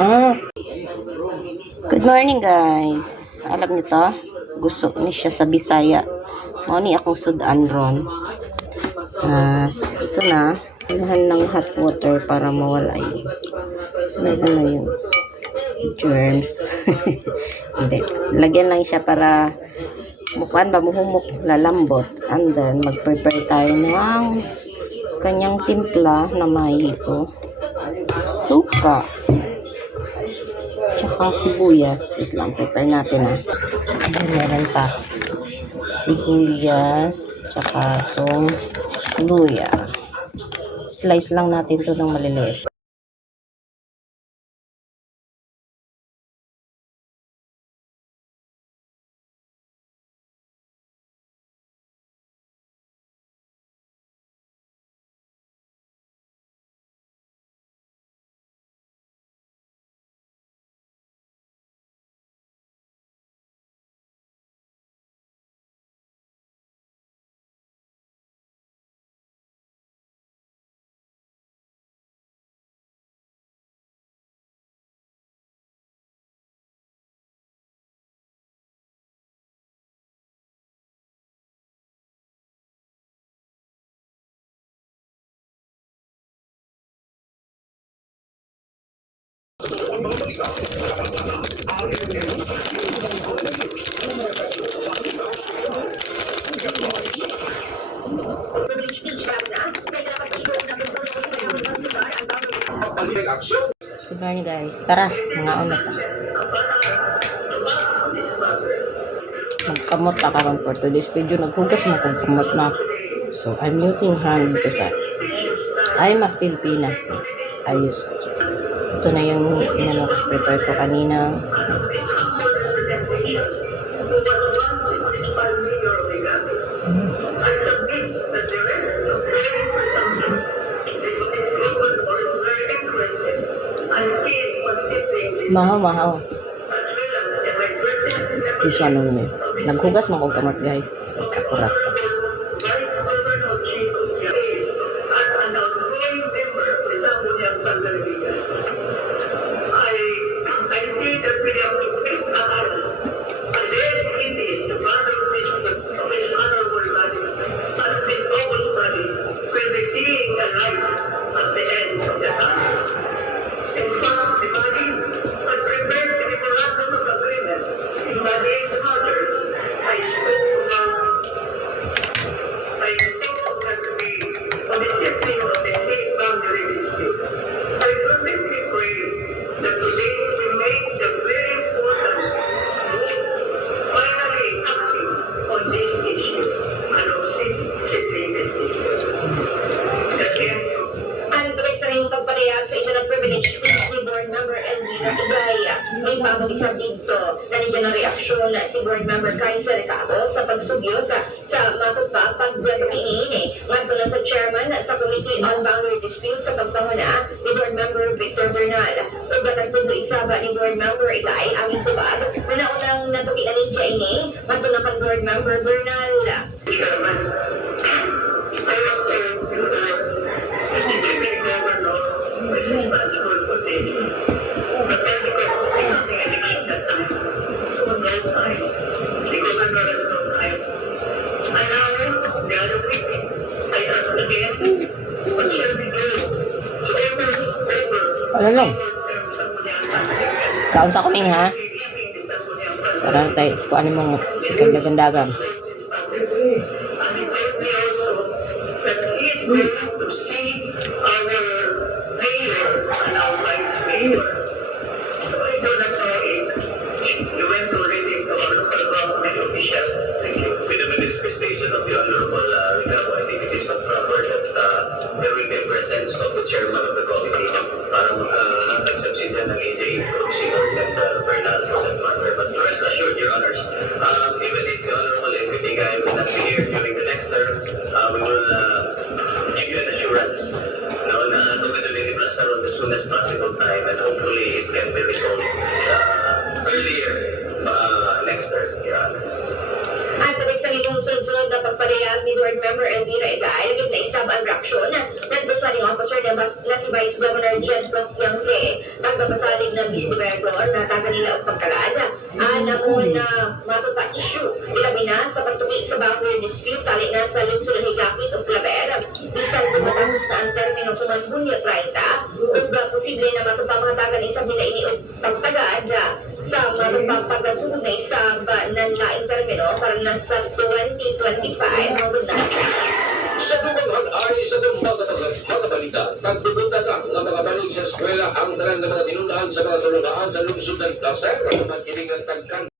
Ah, good morning guys. Alam niyo to? Gusto ni siya sa Bisaya. Mao ni akong sudan ron. Ito na. Kailangan ng hot water para mawala yung germs. Hindi. Lagyan lang siya para mukhaan ba muhumok, lalambot. And then mag-prepare tayo ng kanyang timpla na may suka. Tsaka sibuyas. Wait lang, prepare natin meron pa sibuyas, tsaka itong luya. Slice lang natin to ng maliliit. Good morning guys. Tara, mga unat magkamot pa karon for today's video. Naghugas mo kung kamot na. So, I'm using hand because I'm a Filipinas. Ito na yung prepare ko kanina. Mahaw. This one only. Naghugas mo kong kamot guys. Akurat ka. May pamilya dito na nandiyan ang reaksyon si board member Kyle Sericado sa pagsugyo sa matupa pagbabakihin. Ngadto na sa chairman sa Committee on Boundary Disputes sa pagpamuna ni board member Victor Bernal. Ug katagpundo isaba ni board member Itay aming tubag na naunang natukian ni Jaine. Ngadto na kang board member Bernal. Chairman, I was told that the deputy governor was responsible for this. But then because of the election that time, so no time. The governor has no time. And now, the other week, I asked again, what shall we do? So over. Ano lang? Kaon sa kaming ha? Para tayo, kung ano mong sikag na gandagan. Chairman of the committee para mag-accept ng AJ Proximor and Bernal for that matter. But rest assured, Your Honors, even if the Honorable Deputy Guy will not be here during the next term, we will give you an assurance na to be delivered on the soonest possible time and hopefully it can be resolved earlier next term, Your Honor. At sa isang itong sunod-sunod na pagparehas ni board member Elvira Itay, naging na isab ang reaksyon ng presiding officer na si Vice Governor Jed Prostianque, pagpapasalig ng ni Gobernador na kanila ang pagkalaana. Namon na matuta issue. Ilabi na sa pagtuki sa boundary dispute tali na sa lungsod ng Higapit o Claver. Bisan kung matapos na ang termino kuman Hunyo 30, ug posible na matupamahatagan isang nila ini og pagtagad sa matupapagasunog na isang nanlaing termino para na sa 2025 hanggang na. Sa dugang ay sa mga balita, nagdugutan na mga balik sa eskwela ang tanan ng mga tinundaan sa mga tulungaan sa lungsod ng Placer, ang mga kilingan tagkan